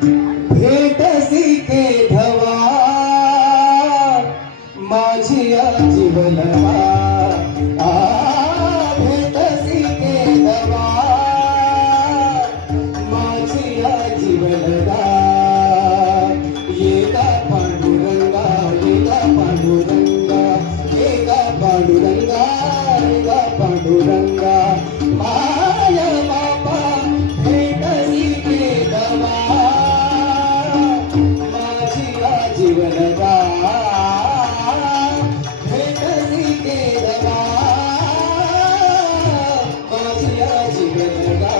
भेटसी केधवा माझिया जीवनवा भेटसी केधवा माझिया जीवनवा येगा पांडुरंगा येगा पांडुरंगा येगा पांडुरंगा येगा पांडुरंगा माया बाबा भेटसी केधवा माझिया जीवनवा भेटसी केधवा माझिया जीवनवा